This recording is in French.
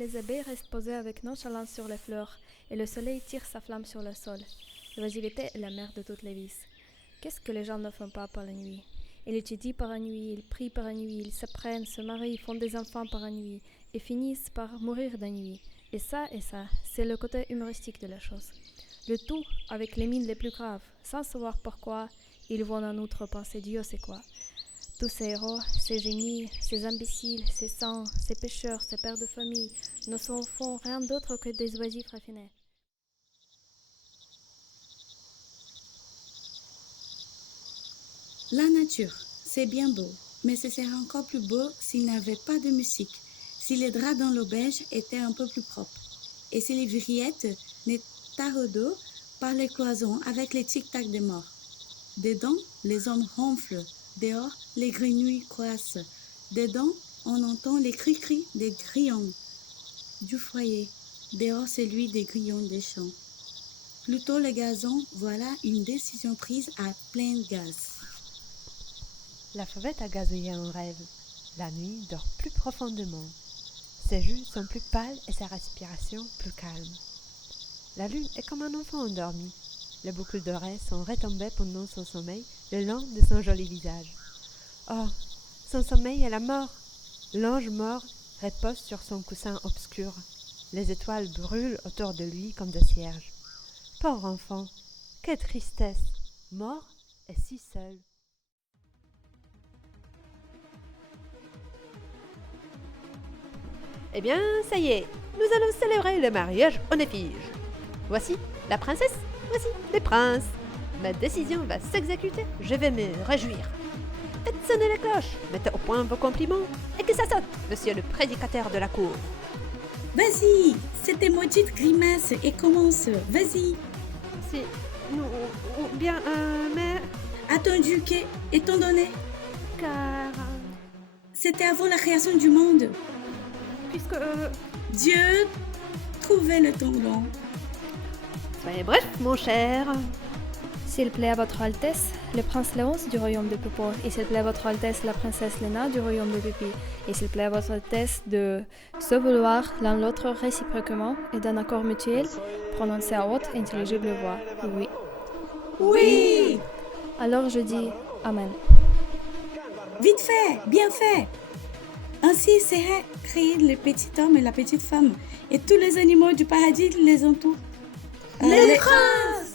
Les abeilles restent posées avec nonchalance sur les fleurs, et le soleil tire sa flamme sur le sol. L'oisiveté est la mère de toutes les vices. Qu'est-ce que les gens ne font pas par la nuit? Ils étudient par la nuit, ils prient par la nuit, ils s'apprennent, se marient, font des enfants par la nuit, et finissent par mourir de nuit. Et ça, c'est le côté humoristique de la chose. Le tout avec les mines les plus graves, sans savoir pourquoi, ils vont en outre penser Dieu c'est quoi. Tous ces héros, ces génies, ces imbéciles, ces saints, ces pécheurs, ces pères de famille, ne sont au fond rien d'autre que des oisifs raffinés. La nature, c'est bien beau, mais ce serait encore plus beau s'il n'y avait pas de musique, si les draps dans l'auberge étaient un peu plus propres, et si les virillettes n'étaient taraudées par les cloisons avec les tic-tac des morts. Dedans, les hommes ronflent, dehors, les grenouilles croissent, dedans, on entend les cris-cris des grillons du foyer, dehors celui des grillons des champs. Plutôt le gazon, voilà une décision prise à plein gaz. La fauvette a gazouillé un rêve. La nuit dort plus profondément. Ses joues sont plus pâles et sa respiration plus calme. La lune est comme un enfant endormi. Les boucles d'oreilles sont retombées pendant son sommeil le long de son joli visage. Oh, son sommeil est la mort. L'ange mort repose sur son coussin obscur. Les étoiles brûlent autour de lui comme des cierges. Pauvre enfant, quelle tristesse, mort et si seul. Eh bien, ça y est, nous allons célébrer le mariage en effigie. Voici la princesse, voici les princes. Ma décision va s'exécuter, je vais me réjouir. Faites sonner les cloches, mettez au point vos compliments, et que ça saute, monsieur le prédicateur de la cour. Vas-y, c'était maudite grimace et commence, vas-y. C'est... non, bien, mais... Attendu que, étant donné, car... c'était avant la création du monde. puisque... Dieu trouvait le temps long. Soyez bref, mon cher. S'il plaît à votre Altesse, le prince Léonce du royaume de Pupo, et s'il plaît à votre Altesse la princesse Léna du royaume de Pupi, et s'il plaît à votre Altesse de se vouloir l'un l'autre réciproquement et d'un accord mutuel, prononcé à haute, intelligible voix. Oui. Oui! Alors je dis Amen. Vite fait, bien fait. Ainsi serait créé le petit homme et la petite femme, et tous les animaux du paradis les entourent. Les princes!